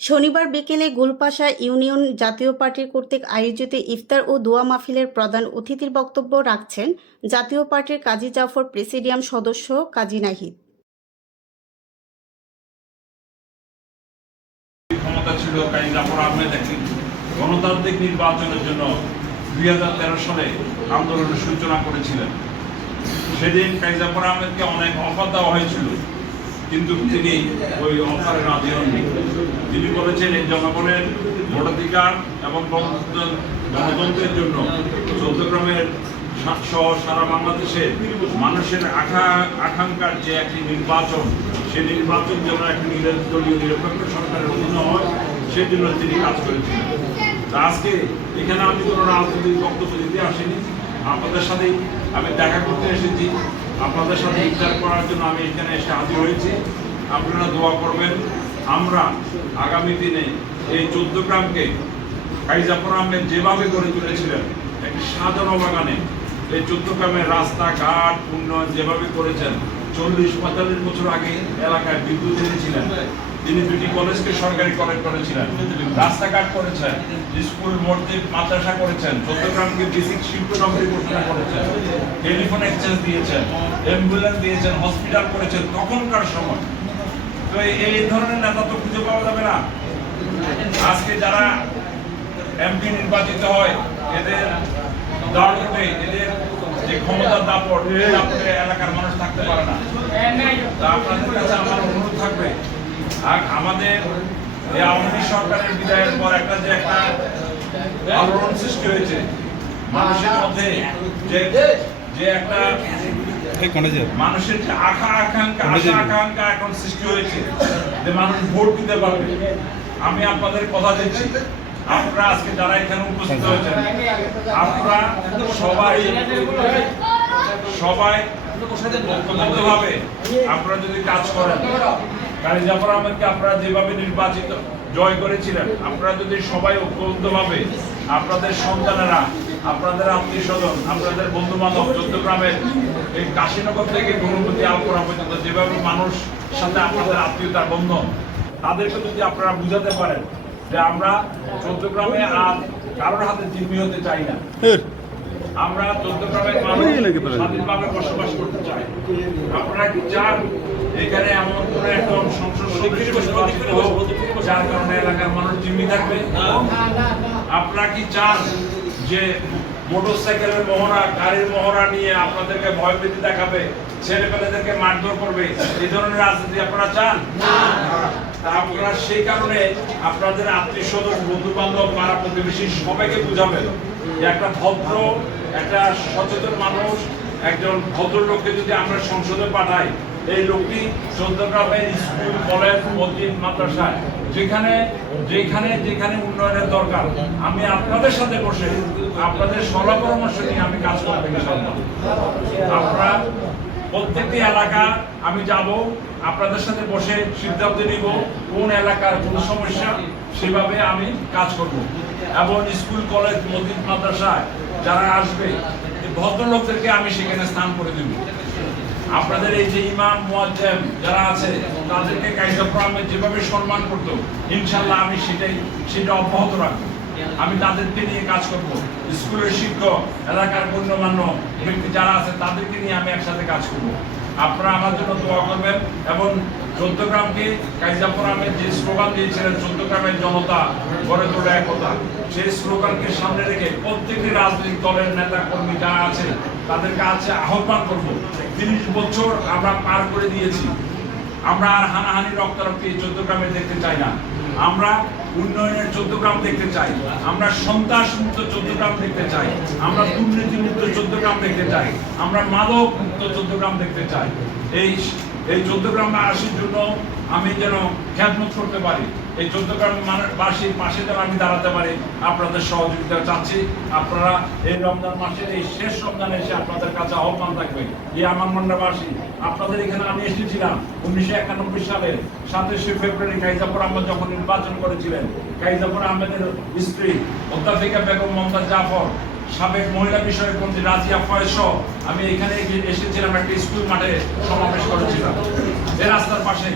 শনিবার বিকেলে গুলপাশা ইউনিয়ন জাতীয় পার্টির কর্তৃক আয়োজিত ইফতার ও দোয়া মাহফিলের প্রধান অতিথির বক্তব্য রাখছেন জাতীয় পার্টির কাজী জাফর প্রেসিডিয়াম সদস্য কাজী নাহিদ। গণতান্ত্রিক নির্বাচনের জন্য দুই সালে আন্দোলনের সূচনা করেছিলেন। সেদিন কাজী জাফর আহমেদকে অনেক অফার দেওয়া হয়েছিল, কিন্তু তিনি ওই অফারে রাজি হননি তিনি বলেছেন এই জনগণের ভোটাধিকার এবং গণতন্ত্রের জন্য চৌদ্দগ্রামের সহ সারা বাংলাদেশে মানুষের আখা আকাঙ্ক্ষার যে একটি নির্বাচন, সেই নির্বাচন যেন একটি নির্দলীয় নিরপেক্ষ সরকারের অধীনে হয়, সেই জন্য তিনি কাজ করেছিলেন তা আজকে এখানে আমি কোনো রাজনৈতিক বক্তব্য দিতে আসিনি। আপনাদের সাথেই আমি দেখা করতে এসেছি। আপনাদের সাথে ইফতার করার জন্য আমি এখানে এসে হাজির হয়েছি। আপনারা দোয়া করবেন। আমরা আগামী দিনে এই চোদ্দ গ্রামকে কাইজাপুর আহমেদ যেভাবে গড়ে তুলেছিলেন একটি সাজানো বাগানে এই চোদ্দ গ্রামের রাস্তাঘাট উন্নয়ন যেভাবে করেছেন, চল্লিশ পঁয়তাল্লিশ বছর আগে এলাকায় বিদ্যুৎ এনেছিলেন, তিনি দুটি কলেজকে সরকারি কলেজ করেছিলেন, রাস্তাঘাট করেছেন, স্কুল মসজিদ মাদ্রাসা করেছেন চট্টগ্রামকে বেসিক শিল্প নগরী ঘোষণা করেছেন টেলিফোন এক্সচেঞ্জ দিয়েছেন অ্যাম্বুলেন্স দিয়েছেন হসপিটাল করেছেন, তখনকার সময় তো এই- ধরনের নেতা তো খুঁজে পাওয়া যাবে না। আজকে যারা এমপি নির্বাচিত হয়, এদের দাঁড়ে এদের যে ক্ষমতার দাপট দাপটে এলাকার মানুষ থাকতে পারে না। তা আপনাদের কাছে আমার অনুরোধ থাকবে, আর আমাদের এই আওয়ামী সরকারের বিদায়ের পর একটা যে একটা আলোড়ন সৃষ্টি হয়েছে, মানুষের মধ্যে যে যে একটা মানুষের যে আশা আকাঙ্ক্ষা আশা আকাঙ্ক্ষা এখন সৃষ্টি হয়েছে যে মানুষ ভোট দিতে পারবে। আমি আপনাদের কথা দিচ্ছি। আপনারা আজকে যারা এখানে উপস্থিত হয়েছেন আপনারা সবাই সবাই ঐক্যবদ্ধভাবে আপনারা যদি কাজ করেন কাজী জাফর আহমেদকে আপনারা যেভাবে নির্বাচিত জয় করেছিলেন আপনারা যদি সবাই ঐক্যবদ্ধভাবে আপনাদের সন্তানেরা আপনাদের আত্মীয় স্বজন আপনাদের বন্ধু বান্ধব চট্টগ্রামের এই কাশীনগর থেকে গুণপতি আলপোড়া পর্যন্ত যেভাবে মানুষ সাথে আপনাদের আত্মীয়তার বন্ধন তাদেরকে যদি আপনারা বুঝাতে পারেন যে আমরা চট্টগ্রামে আর কারোর হাতে জিম্মি হতে চাই না। আমরা চট্টগ্রামের মানুষ স্বাধীনভাবে বসবাস করতে চাই। আপনারা কি চান এখানে এমন করে একজন সংসদ সদস্য যার কারণে এলাকার মানুষ জিম্মি থাকবে? আপনারা কি চান যে মোটরসাইকেলের মহড়া গাড়ির মহড়া নিয়ে আপনাদেরকে ভয় ভীতি দেখাবে ছেলে পেলেদেরকে মারধর করবে এই ধরনের রাজনীতি আপনারা চান? তা আপনারা সেই কারণে আপনাদের আত্মীয় স্বজন বন্ধু বান্ধব পাড়া প্রতিবেশী সবাইকে বুঝাবেন যে একটা ভদ্র একটা সচেতন মানুষ একজন ভদ্রলোককে যদি আমরা সংসদে পাঠাই এই লোকটি চৌদ্দগ্রামের স্কুল, কলেজ, মসজিদ, মাদ্রাসায়, যেখানে যেখানে যেখানে উন্নয়নের দরকার। আমি আপনাদের সাথে বসে আপনাদের সলা পরামর্শ নিয়ে আমি কাজ করতে আপনারা প্রত্যেকটি এলাকা আমি যাব, আপনাদের সাথে বসে সিদ্ধান্ত নিব কোন এলাকার কোন সমস্যা, সেভাবে আমি কাজ করব। এবং স্কুল, কলেজ, মসজিদ, মাদ্রাসায় যারা আসবে, ভদ্রলোকদেরকে আমি সেখানে স্থান করে দেব। আপনাদের এই যে ইমাম, মুয়াজ্জেম যারা আছে, তাদেরকে আহমেদ যেভাবে সম্মান করতো ইনশাল্লাহ আমি সেটাই, সেটা অব্যাহত রাখব। আমি তাদেরকে নিয়ে কাজ করব। স্কুলের শিক্ষক, এলাকার গণ্যমান্য ব্যক্তি যারা আছে, তাদেরকে নিয়ে আমি একসাথে কাজ করব। আপনারা আমার জন্য দোয়া করবেন এবং চৌদ্দগ্রামকে কাইজাফর আহমেদ যে স্লোগান দিয়েছিলেন, চৌদ্দগ্রামের জনতা গড়ে তোলা একতা। সেই স্লোগানকে সামনে রেখে প্রত্যেকটি রাজনৈতিক দলের নেতা কর্মী যারা আছে তাদের কাছে আহ্বান করব তিরিশ বছর আমরা পার করে দিয়েছি। আমরা আর হানাহানি রক্তারক্তি চৌদ্দগ্রামে দেখতে চাই না। আমরা উন্নয়নের চৌদ্দগ্রাম দেখতে চাই। আমরা সন্ত্রাস মুক্ত চৌদ্দগ্রাম দেখতে চাই। আমরা দুর্নীতি মুক্ত চৌদ্দগ্রাম দেখতে চাই। আমরা মাদক মুক্ত চৌদ্দগ্রাম দেখতে চাই। এই এই চৌদ্দগ্রামে আসার জন্য আমি যেন খ্যাতমত করতে পারি। এই চৌদ্দগ্রাম বাসীর পাশে যেন আমি দাঁড়াতে পারি, আপনাদের সহযোগিতা চাচ্ছি। আপনারা এই রমজান মাসের এই শেষ রমজানে এসে আপনাদের কাছে আহ্বান থাকবে এই আমার মন্ডাবাসী আপনাদের এখানে আমি এসেছিলাম উনিশশো একানব্বই সালের সাতাশে ফেব্রুয়ারি কাইজাপুর আহমেদ যখন নির্বাচন করেছিলেন। কাইজাপুর আহমেদের স্ত্রী অধ্যাপিকা বেগম মমতাজ জাফর, সাবেক মহিলা বিষয়ক মন্ত্রী রাজিয়া ফয়েজ সহ আমি এখানে এসেছিলাম একটা স্কুল মাঠে সমাবেশ করেছিলাম। এই রাস্তার পাশে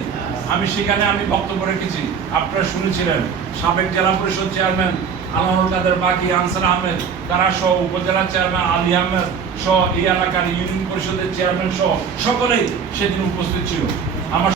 আমি সেখানে আমি বক্তব্য রেখেছি। আপনারা শুনেছিলেন, সাবেক জেলা পরিষদ চেয়ারম্যান আলহামুল কাদের বাকি, আনসার আহমেদ, তারা সহ উপজেলা চেয়ারম্যান আলী আহমেদ সহ এই এলাকার ইউনিয়ন পরিষদের চেয়ারম্যান সহ সকলেই সেদিন উপস্থিত ছিল। আমার